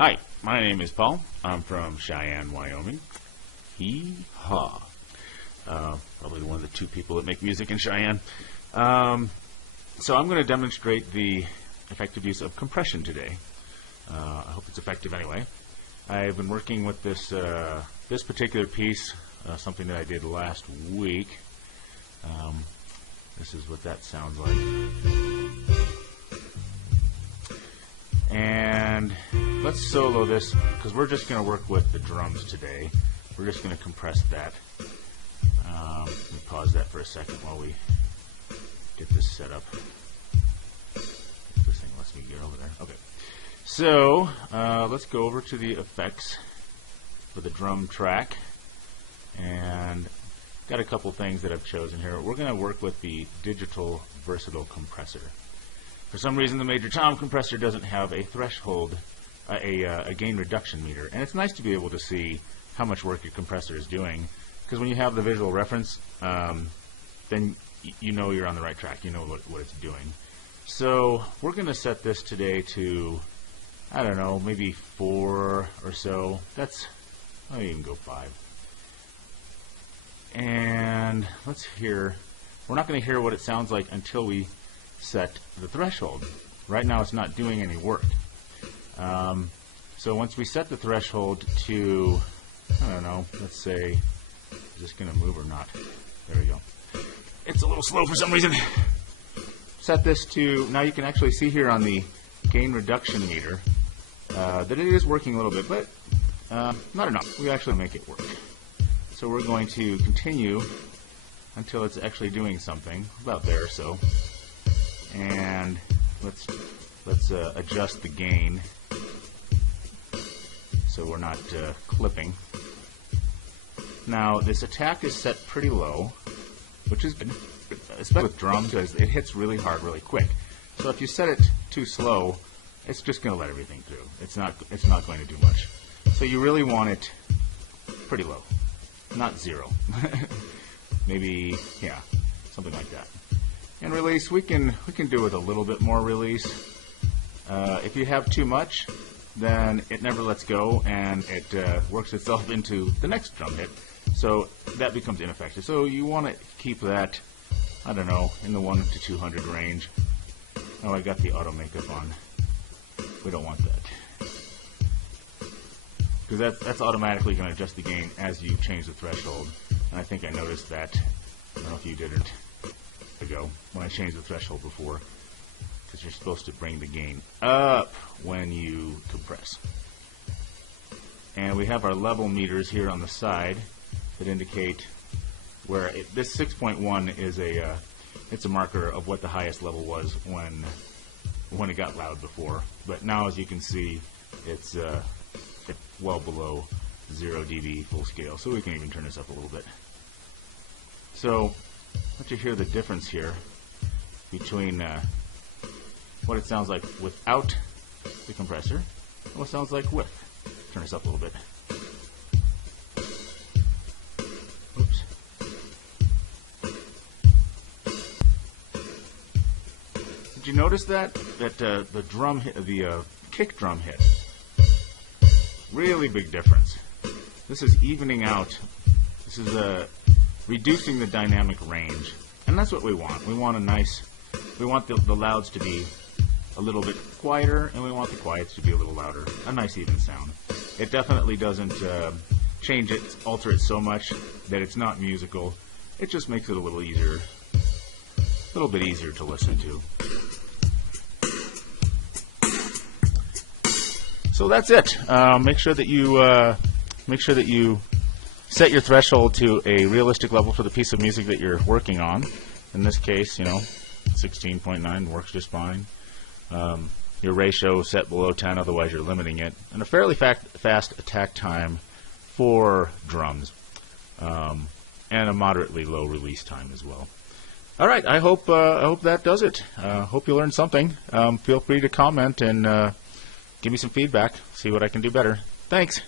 Hi, my name is Paul. I'm from Cheyenne, Wyoming. Hee-haw. Probably one of the two people that make music in Cheyenne. So I'm going to demonstrate the effective use of compression today. I hope it's effective anyway. I've been working with this this particular piece, something that I did last week. This is what that sounds like. And let's solo this because we're just going to work with the drums today. We're just going to compress that. Let me pause that for a second while we get this set up. This thing lets me get over there. Okay. So let's go over to the effects for the drum track, and got a couple things that I've chosen here. We're going to work with the digital versatile compressor. For some reason, the Major Tom compressor doesn't have a threshold, a gain reduction meter, and it's nice to be able to see how much work your compressor is doing, because when you have the visual reference, then you know you're on the right track. You know what it's doing. So we're going to set this today to, I don't know, maybe 4 or so. I'll even go 5. And let's hear. We're not going to hear what it sounds like until we set the threshold. Right now it's not doing any work. So once we set the threshold to, I don't know, let's say, is this going to move or not? There we go. It's a little slow for some reason. Set this to, now you can actually see here on the gain reduction meter that it is working a little bit, but not enough. We actually make it work. So we're going to continue until it's actually doing something, about there or so. And let's adjust the gain so we're not clipping. Now this attack is set pretty low, which is good, especially with drums, because it hits really hard really quick. So if you set it too slow, it's just going to let everything through. It's not going to do much. So you really want it pretty low, not 0. Maybe, yeah, something like that. And release, we can do with a little bit more release. If you have too much, then it never lets go, and it works itself into the next drum hit. So that becomes ineffective. So you want to keep that, I don't know, in the 1 to 200 range. Oh, I got the auto makeup on. We don't want that, because that's automatically going to adjust the gain as you change the threshold. And I think I noticed that. I don't know if you didn't ago when I changed the threshold before, because you're supposed to bring the gain up when you compress. And we have our level meters here on the side that indicate where this 6.1 is it's a marker of what the highest level was when it got loud before. But now, as you can see, it's well below 0 dB full scale, so we can even turn this up a little bit. So let you hear the difference here between what it sounds like without the compressor and what it sounds like with. Turn this up a little bit. Oops. Did you notice that the drum hit, the kick drum hit? Really big difference. This is evening out. This is reducing the dynamic range, and that's what we want. We want we want the louds to be a little bit quieter, and we want the quiets to be a little louder. A nice even sound. It definitely doesn't change it, alter it so much that it's not musical. It just makes it a little easier, a little bit easier to listen to. So that's it. Make sure that you set your threshold to a realistic level for the piece of music that you're working on. In this case, 16.9 works just fine. Your ratio set below 10, otherwise you're limiting it. And a fairly fast attack time for drums, and a moderately low release time as well. All right, I hope that does it. Hope you learned something. Feel free to comment and give me some feedback. See what I can do better. Thanks.